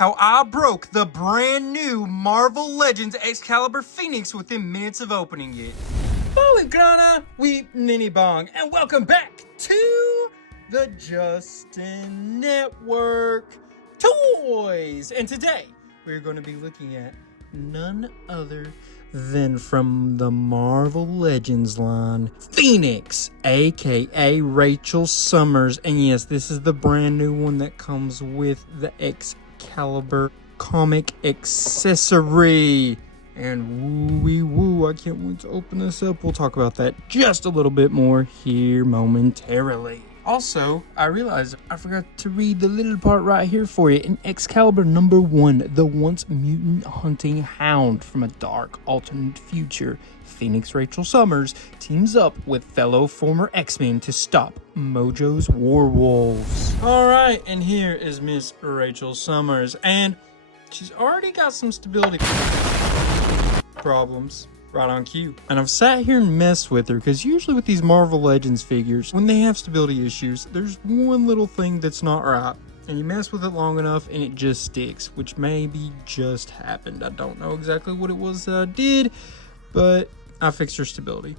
how I broke the brand new Marvel Legends Excalibur Phoenix within minutes of opening it. Boingrana, we Ninny Bong, and welcome back to the Justin Network Toys. And today we're going to be looking at none other than from the Marvel Legends line, Phoenix, aka Rachel Summers. And yes, this is the brand new one that comes with the Excalibur comic accessory. And woo-wee woo, I can't wait to open this up. We'll talk about that just a little bit more here momentarily. Also, I realized I forgot to read the little part right here for you. In Excalibur #1, the once mutant hunting hound from a dark alternate future, Phoenix Rachel Summers teams up with fellow former X-Men to stop Mojo's werewolves. Alright, and here is Miss Rachel Summers, and she's already got some stability problems. Right on cue. And I've sat here and messed with her because usually with these Marvel Legends figures, when they have stability issues, there's one little thing that's not right. And you mess with it long enough and it just sticks, which maybe just happened. I don't know exactly what it was that I did, but I fixed her stability.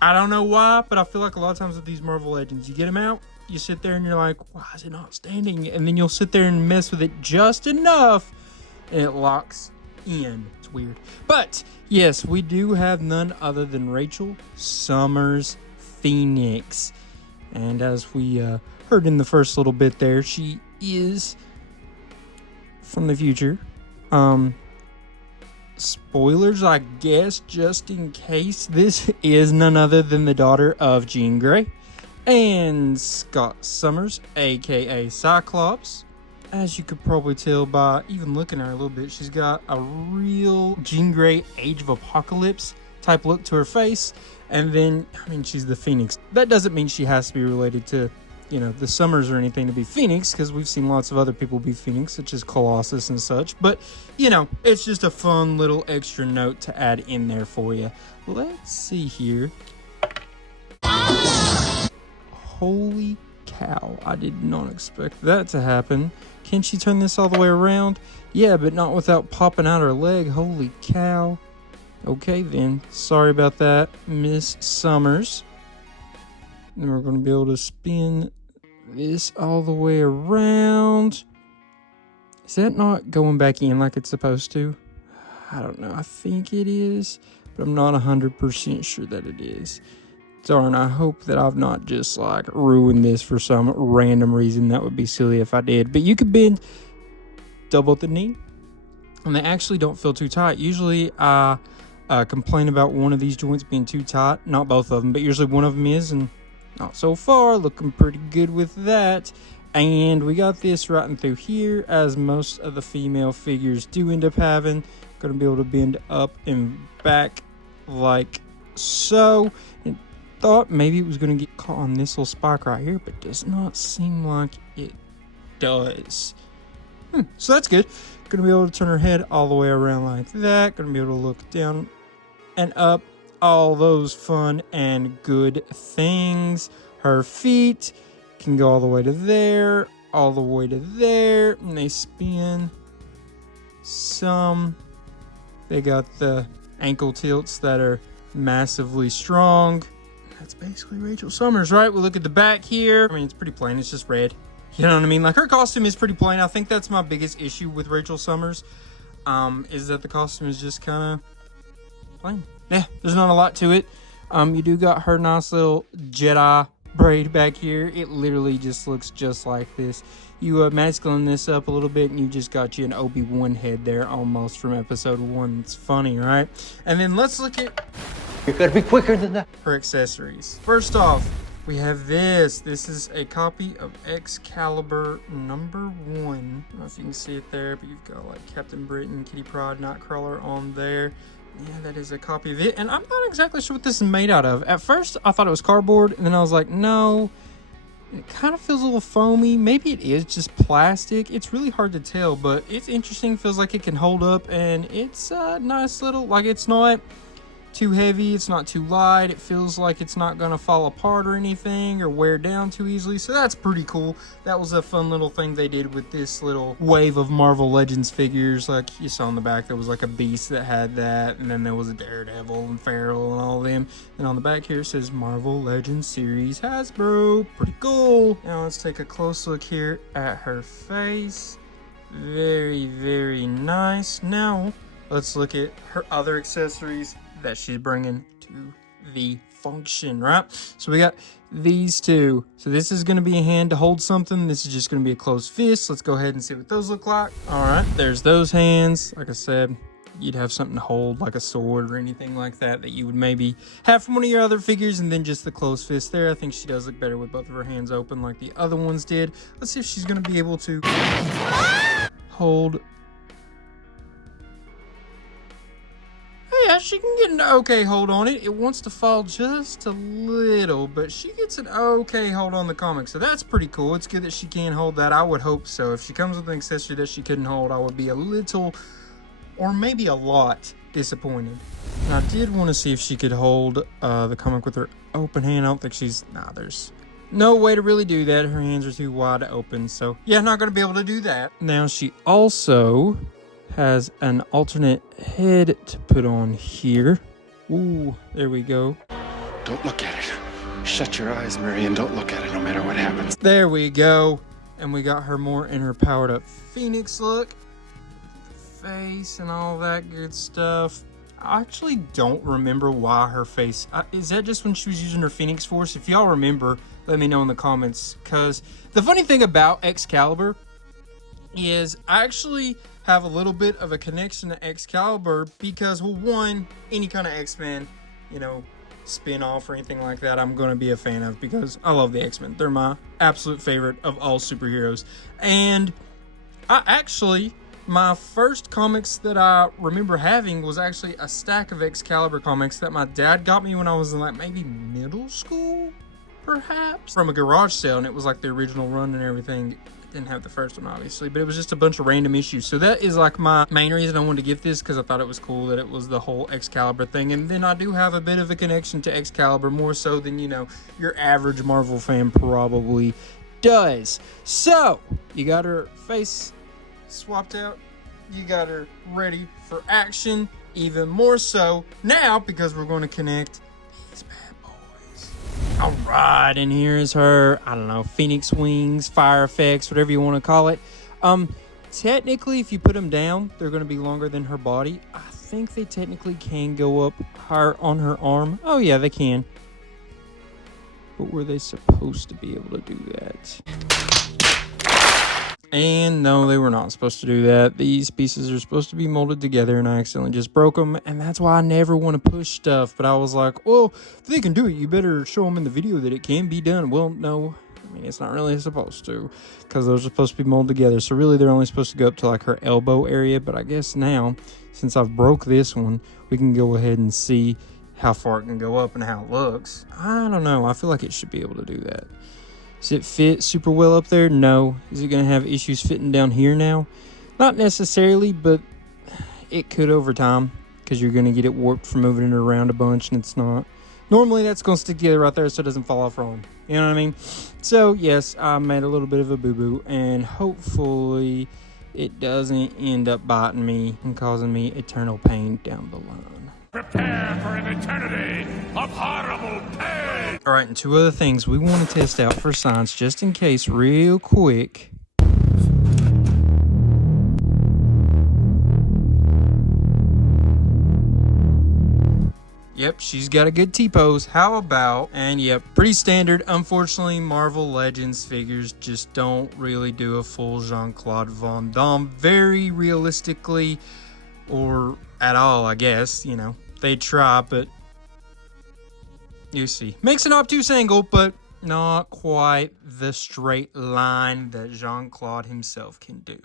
I don't know why, but I feel like a lot of times with these Marvel Legends, you get them out, you sit there and you're like, why is it not standing? And then you'll sit there and mess with it just enough and it locks in. It's weird. But yes, we do have none other than Rachel Summers Phoenix. And as we heard in the first little bit there, she is from the future. Spoilers, I guess, just in case. This is none other than the daughter of Jean Grey and Scott Summers, aka Cyclops. As you could probably tell by even looking at her a little bit, she's got a real Jean Grey Age of Apocalypse type look to her face. And then, I mean, she's the Phoenix. That doesn't mean she has to be related to, you know, the Summers or anything to be Phoenix, because we've seen lots of other people be Phoenix, such as Colossus and such. But, you know, it's just a fun little extra note to add in there for you. Let's see here. Holy cow, I did not expect that to happen. Can she turn this all the way around? Yeah, but not without popping out her leg. Holy cow. Okay then, sorry about that, Miss Summers. And we're going to be able to spin this all the way around. Is that not going back in like it's supposed to? I don't know, I think it is, but I'm not 100% sure that it is. Darn, I hope that I've not just like ruined this for some random reason. That would be silly if I did. But you could bend double at the knee, and they actually don't feel too tight. Usually I complain about one of these joints being too tight. Not both of them, but usually one of them is, and not so far. Looking pretty good with that. And we got this right in through here, as most of the female figures do end up having. Going to be able to bend up and back like so. And thought maybe it was going to get caught on this little spike right here, but does not seem like it does. So that's good. Going to be able to turn her head all the way around like that. Going to be able to look down and up. All those fun and good things. Her feet can go all the way to there, all the way to there, and they spin some. They got the ankle tilts that are massively strong. That's basically Rachel Summers, right? We look at the back here. I mean, it's pretty plain. It's just red. You know what I mean? Like, her costume is pretty plain. I think that's my biggest issue with Rachel Summers, is that the costume is just kind of plain. Yeah, there's not a lot to it. You do got her nice little Jedi braid back here. It literally just looks just like this. You masculine this up a little bit, and you just got you an Obi-Wan head there almost from episode 1. It's funny, right? And then let's look at... You gotta be quicker than that. Her accessories. First off, we have this. This is a copy of Excalibur #1. I don't know if you can see it there, but you've got like Captain Britain, Kitty Pryde, Nightcrawler on there. Yeah, that is a copy of it. And I'm not exactly sure what this is made out of. At first, I thought it was cardboard, and then I was like, no. It kind of feels a little foamy. Maybe it is just plastic. It's really hard to tell, but it's interesting. Feels like it can hold up, and it's a nice little, like, it's not too heavy, it's not too light, it feels like it's not gonna fall apart or anything or wear down too easily, so that's pretty cool. That was a fun little thing they did with this little wave of Marvel Legends figures. Like you saw on the back, there was like a Beast that had that, and then there was a Daredevil and Feral and all of them, and on the back here it says Marvel Legends Series Hasbro. Pretty cool. Now let's take a close look here at her face. Very, very nice. Now let's look at her other accessories that she's bringing to the function, right? So we got these two. So this is going to be a hand to hold something. This is just going to be a closed fist. Let's go ahead and see what those look like. All right, there's those hands. Like I said, you'd have something to hold like a sword or anything like that you would maybe have from one of your other figures, and then just the closed fist there. I think she does look better with both of her hands open like the other ones did. Let's see if she's going to be able to hold. Yeah, she can get an okay hold on it. It wants to fall just a little, but she gets an okay hold on the comic, so that's pretty cool. It's good that she can hold that. I would hope so. If she comes with an accessory that she couldn't hold, I would be a little, or maybe a lot, disappointed. And I did want to see if she could hold the comic with her open hand. I don't think she's, there's no way to really do that. Her hands are too wide open, so yeah, not going to be able to do that. Now she also has an alternate head to put on here. Ooh, there we go. Don't look at it. Shut your eyes, Mary, and don't look at it no matter what happens. There we go. And we got her more in her powered up Phoenix look. Face and all that good stuff. I actually don't remember why her face... is that just when she was using her Phoenix Force? If y'all remember, let me know in the comments. Because the funny thing about Excalibur is I actually have a little bit of a connection to Excalibur because, well, one, any kind of X-Men, spin-off or anything like that, I'm going to be a fan of because I love the X-Men. They're my absolute favorite of all superheroes. And my first comics that I remember having was actually a stack of Excalibur comics that my dad got me when I was in like maybe middle school, perhaps, from a garage sale, and it was like the original run and everything. Didn't have the first one, obviously, but it was just a bunch of random issues. So that is like my main reason I wanted to get this, because I thought it was cool that it was the whole Excalibur thing. And then I do have a bit of a connection to Excalibur, more so than, your average Marvel fan probably does. So you got her face swapped out. You got her ready for action, even more so now, because we're going to connect these bad boys. All right, and here is her, I don't know, Phoenix wings, fire effects, whatever you want to call it. Technically, if you put them down, they're going to be longer than her body. I think they technically can go up higher on her arm. Oh yeah, they can. But were they supposed to be able to do that? And no, they were not supposed to do that. These pieces are supposed to be molded together, and I accidentally just broke them, and that's why I never want to push stuff. But I was like, well, if they can do it, you better show them in the video that it can be done. Well, no, it's not really supposed to, because those are supposed to be molded together. So really, they're only supposed to go up to like her elbow area. But I guess now, since I've broke this one, we can go ahead and see how far it can go up and how it looks. I don't know. I feel like it should be able to do that. Does it fit super well up there? No. Is it going to have issues fitting down here now? Not necessarily, but it could over time, because you're going to get it warped from moving it around a bunch, and it's not. Normally, that's going to stick together right there so it doesn't fall off wrong. You know what I mean? So, yes, I made a little bit of a boo-boo, and hopefully it doesn't end up biting me and causing me eternal pain down the line. Prepare for an eternity of horrible pain! Alright, and two other things we want to test out for science, just in case, real quick. Yep, she's got a good T-pose. How about, and yep, pretty standard. Unfortunately, Marvel Legends figures just don't really do a full Jean-Claude Van Damme very realistically, or at all, I guess. They try, but you see. Makes an obtuse angle, but not quite the straight line that Jean-Claude himself can do.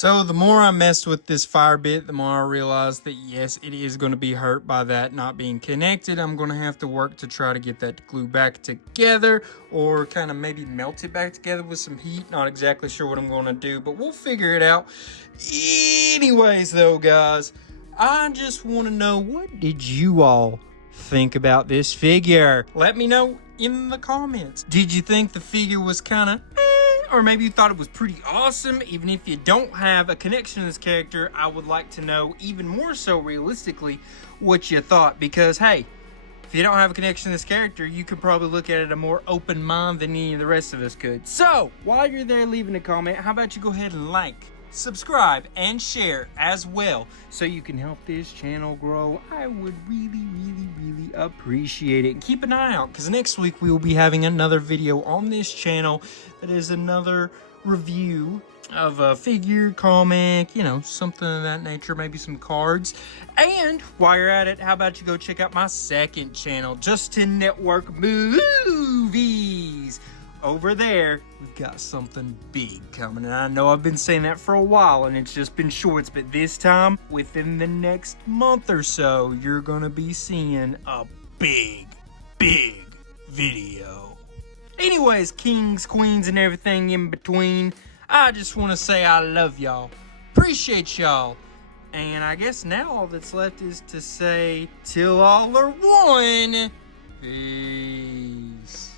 So the more I messed with this fire bit, the more I realized that yes, it is going to be hurt by that not being connected. I'm going to have to work to try to get that to glue back together, or kind of maybe melt it back together with some heat. Not exactly sure what I'm going to do, but we'll figure it out. Anyways though, guys, I just want to know, what did you all think about this figure? Let me know in the comments. Did you think the figure was kind of or maybe you thought it was pretty awesome? Even if you don't have a connection to this character, I would like to know even more so realistically what you thought, because hey, if you don't have a connection to this character, you could probably look at it a more open mind than any of the rest of us could. So while you're there leaving a comment, how about you go ahead and like, subscribe, and share as well, so you can help this channel grow. I would really appreciate it. And keep an eye out, because next week we will be having another video on this channel that is another review of a figure, comic, you know, something of that nature, maybe some cards. And while you're at it, how about you go check out my second channel, Justin Network Movies. Over there, we've got something big coming, and I know I've been saying that for a while and it's just been shorts, but this time, within the next month or so, you're gonna be seeing a big video. Anyways, kings, queens, and everything in between, I just want to say I love y'all, appreciate y'all, and I guess now all that's left is to say, till all are one, peace.